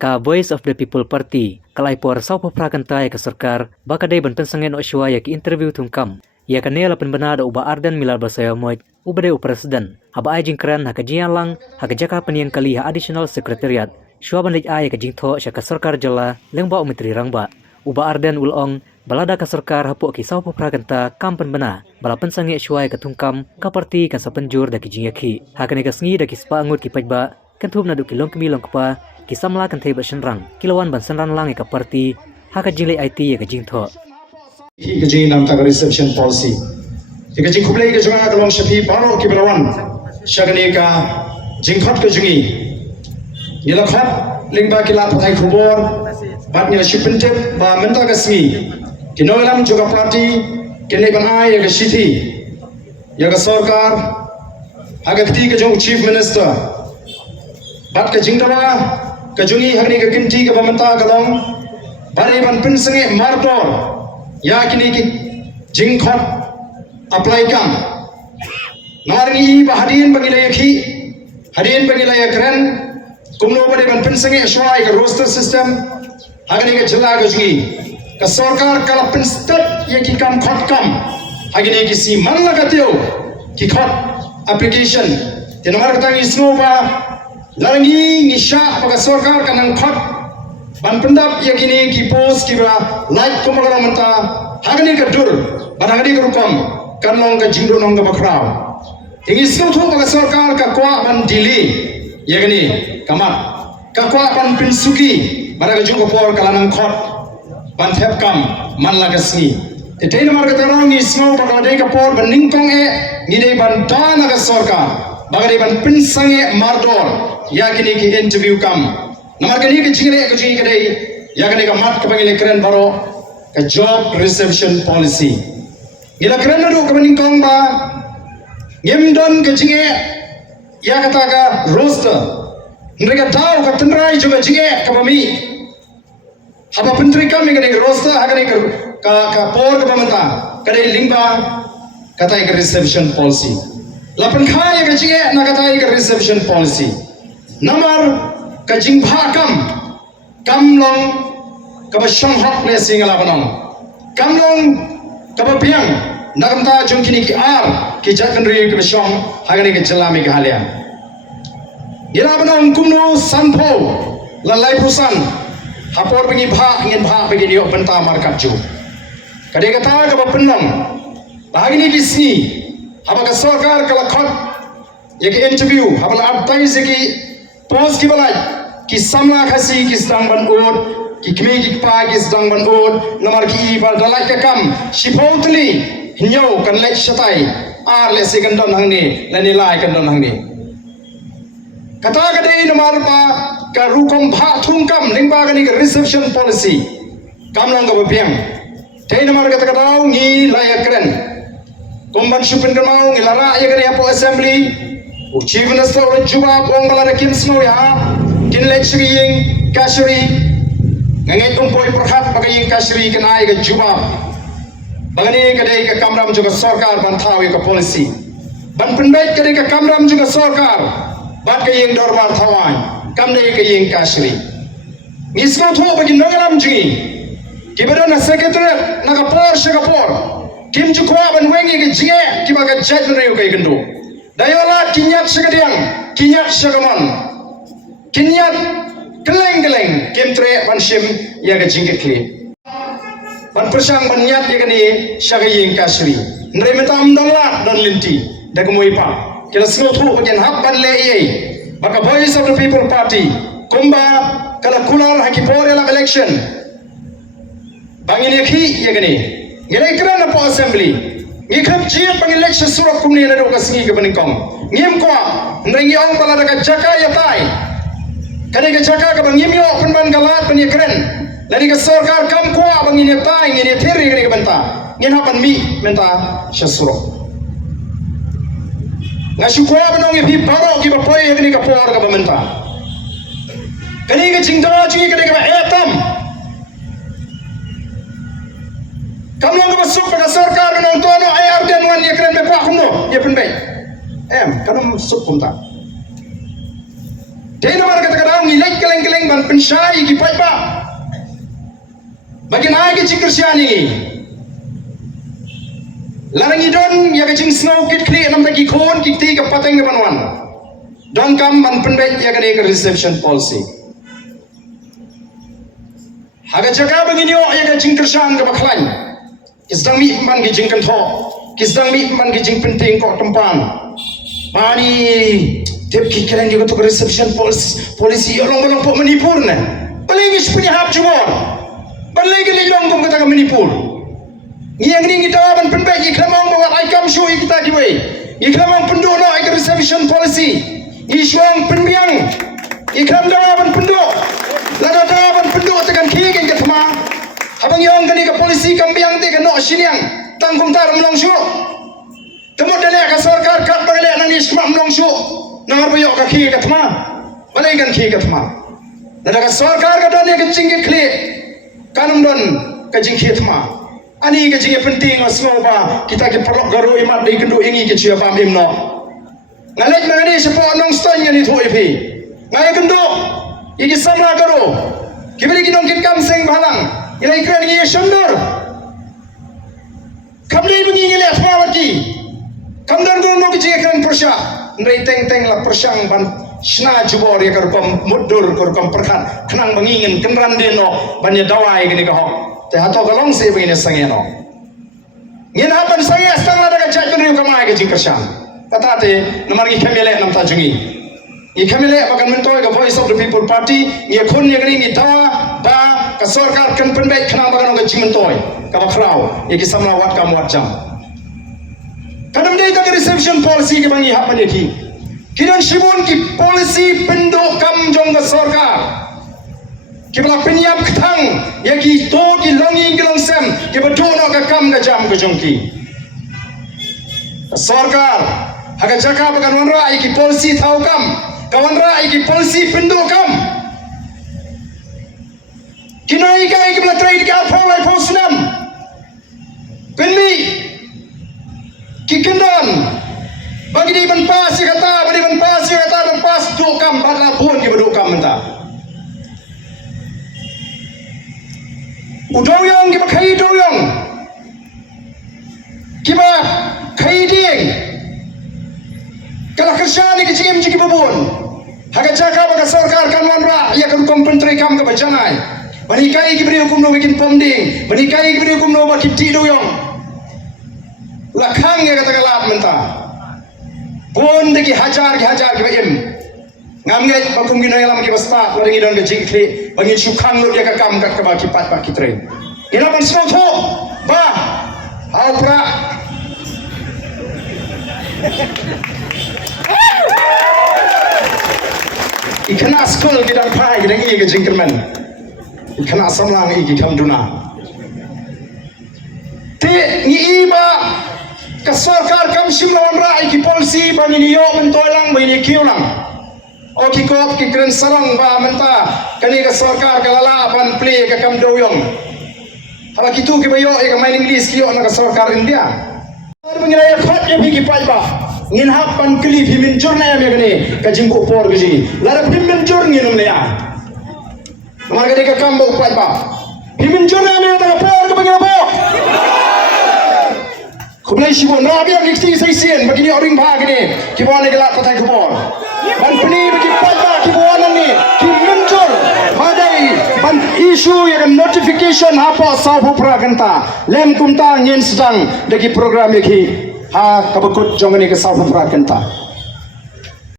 ka Voice of the People Party kalai por sau prakantai ka sarkar bakadai ban pensangen o shwaya ki interview tungkam ya kanela penbenada uba ardan milal basaya moit ubade presiden haba ai jingkran ha kajian lang ha kajaka peniang kali ha additional secretariat shwaban lik ai ka jingtho sha ka sarkar jala lengba umitri rangba uba ardan ulong balada ka sarkar hapo ki sau prakanta kam penbena bala pensange shwaya ka tungkam ka parti kan sa penjur da ki jingaki ha kane ka sngi da ki spa angut ki pajba kan thup na du ki long kmi long kpa ki samla kan thei ba shenrang kilawan ban senran lang ka parti ha ka jingle IT ka jingtho hi ka jing nam ta ka reception policy hi ka jing khublai ka junga ka long shafi baro ki balawan shagani ka jing khat ka jungi nila khat lingba ki la thai khubor bat nila shipentep ba menta ka smi ki noilam juga party ki ne ban ai ka shithi ya ka sarkar ha ka ti ka jung chief minister bat ka jingdawa ka jungi hagni ka kinti ka bamanta ka long bare ban pin sange mardor ya kini ki jingkhot apply kam narni ba hadin bagilaya khi hadin bagilaya kran kumno bare ban pin sange shwai ka roster system hagni ka jilla ka jungi ka sarkar kala pin step ye ki kam khot kam hagni ki si man laga teo ki khot application tenamar tang isno ba Larangi nisha baka sarkar kanang khot ban pendap yakini ki post ki bra like ko magala manta hagni ka dur ban hagni ka rukom kan long ka jingdo nong ka bakraw tingi sno thu baka sarkar ka kwa ban dili yakini kamat ka kwa ban pinsuki bara ka jung ko por kalanang khot ban thep kam man la ka sni te tein mar ka tarong ni sno baka dei ka por ban ningkong e ni dei ban dana ka sarkar bagari ban pinsange mardor yakini ki interview kam namar kani ki jingre ko jingi kadai yakini ka mat ka bangile kren baro ka job reception policy ila kren do ka baning kong ba ngimdon ka jinge yakata ka roster ndrega tau ka tendrai juga jinge ka bami haba pentri kam ngene roster hagani ka por ka bamanta kadai lingba katai ka reception policy lapan khaya ka jinge na katai ka reception policy namar ka jingpha kam long ka ba shong hok le singala banong kam long ka ba piang nagamta jungkini ki ar ki jakan ri ka shong hagani ka jalami ka halia ila banong kumno sanpho la lai pusan hapor bingi bha ngin bha bagi dio benta markat ju kade kata ka ba penong bahagini ki sni haba ka sarkar ka lakhot ye interview haba la advertise ki post ki balai ki samla khasi ki stang ban od ki kme ki pa ki stang ban od namar ki bal dalai ka kam shipotli hinyo kan lek shatai ar le second don hangni lani lai kan don hangni kata ka dei namar pa ka rukom bha thung kam lingba ka ni ka reception policy kam long ka biang dei namar ka ta dau ngi lai akren komban shupin kamau ngi lara ya ka ni apo assembly chief minister ora juba bong bala kim snow ya kin lecture ying kashri ngai tumpoi prakhat bagai kashri kan ai ga juba bagani ka dei ka kamram juga sarkar ban thawi ka policy ban penbait ka dei ka kamram juga sarkar bat ka ying dorbar thawai kam dei ka ying kashri nisno tho bagi nagaram jingi kibara na secretary na ka por shagapor kim ju kwa ban wengi ga jinge kibaga judge na yo kai gendo dayola kinyat segediang kinyat segaman kinyat keleng-keleng kimtre pansim ya ga jingket kli ban persang ban nyat ya gani sagaying kasri ndre metam dangla dan linti da ko moipa kila sno thu ko gen hab ban le ei baka Voice of the People Party kumba kala kular haki pore la election bangin yakhi ya gani ngere kran po assembly ngikap jiat bang election surat kumni na do kasingi ka banikong ngim ko nrengi ong bala daga jaka ya tai kani ka jaka ka bang ngimyo penban galat pan yakren lani ka sarkar kam ko bang ini tai ngini thiri ngini ka banta ngin hapan mi menta shasuro ngasu ko banong ibi baro ki ba poi ngini ka por ka bamenta kani ka jingdawa ji kani ka etam kamu nggak masuk pada sarkar nonton ayam dan wan ya keren bepa kuno ya penbai kamu masuk kumta Dei namar kata kadang nilai keleng keleng ban pensyai ki pai ba bagi naik ke cikersiani larang idon ya ke cing snow kit kli nam ta ki khon ki ti ka pateng ke banwan don kam ban penbet ya ke reception policy haga jaga begini oh ya ke cing kersan ke baklan kisdang mi man ki cing kan tho kisdang mi man ki cing penting kok tempan mani tip ki kelen juga tu reception policy orang po Manipur na paling is punya hap jumor balai ke lidong kum kata Manipur ngiang ni kita ban penbek iklamang bawa ikam show kita diwe iklamang penduk no ik reception policy iswang penbiang iklam dawan penduk lada dawan penduk tekan kigin ke thama habang yang kani ke polisi kambiang te ke no siniang tangkum tar melong show temu dale ka sarkar kat bagale nang isma melong show nang arbayo ka ki ke thama balai kan ki ke thama lada ka sarkar ka don ke cingit kli kanum don ka jingki thama ani ke jingi penting asmo ba kita ke perok garu imat dei kendu ingi ke cia pam imno ngalek mangani sepo nong ston ngani thoi phi ngai kendu iki samra garu kibri kinong kit kam seng balang ilai kren ngi shandor kamli bengi ngile thawati kamdan go no ke jingi kren persya ndai teng teng la persyang ban Shna jubor ya kerkom mudur kerkom perkat kenang bangingin kenran deno banyak dawai gini kahok teh atau kalong sih begini sengeno ngin hapan saya setengah daga cak penriu kamai ke jingkersyang kata te nomor ngi kemele nam tajungi ngi kemele bakan mentoy ke Voice of the People Party ngi khun ya gini ngi dawa ba ka sarkar kan penbek kenang bakan ke jimentoy ka bakrau ya ki samla wat kam wat jam kadam dei ka reception policy ke bangi hapan ya ki Kiran shibun ki polisi penduk kam jong ke sarkar kibla penyam ketang ya ki to ki langi ki langsem ki betul nak ke kam ke jam ke jongki sarkar haga jaka bagan wanra ki polisi thau kam kawanra ki polisi penduk kam kinai ka ki bla trade ka phoi phosnam penmi ki kendan bagi di ban pas kata bagi ban pas dukam batla pun ki bedukam menta udoyong ki bakai doyong ki ba kai ding kala kerjani ki jim ki babun haga jaka baga sarkar kan wanra ya kan kompentri kam ke bajanai bani kai ki beri hukum no bikin pomding bani kai ki beri hukum no baki ti doyong lakhang ya kata kalat menta pun deki hajar ki baim ngamngai bakum ginoi lam ki basta laringi don ke jingkli bangi sukang lo dia ka kam kat ka baki pat baki train ina ban sno tho ba alpra ikana school ki dan pai gidan i ke jingkerman ikana samlang i ki kam duna te ni iba ka sarkar kam simlawan rai ki polisi bani niyo mentolang bani kiulang o ki kop ki kren sarang ba menta kani ka sarkar kalala ban play ka kam doyong hala kitu ki bayo e ka main english kiyo na ka sarkar india ar mengira ya khat ye ki pai ba ngin hap ban kli phi min jurna ya gani ka jingko por gi lara phi min jur ngin ne ya mar ga de ka kam bo pai ba phi min jurna me ta por ka bangira bo Kublai shibon rabi ang ikti sa isien begini oring bahagini kibuan ay galat patay kubor ban peni bagi pada kibuan ni ki muncul madai ban isu yang notification apa sahu praganta lem kumta ngin sedang dagi program iki ha kabekut jongani ke sahu praganta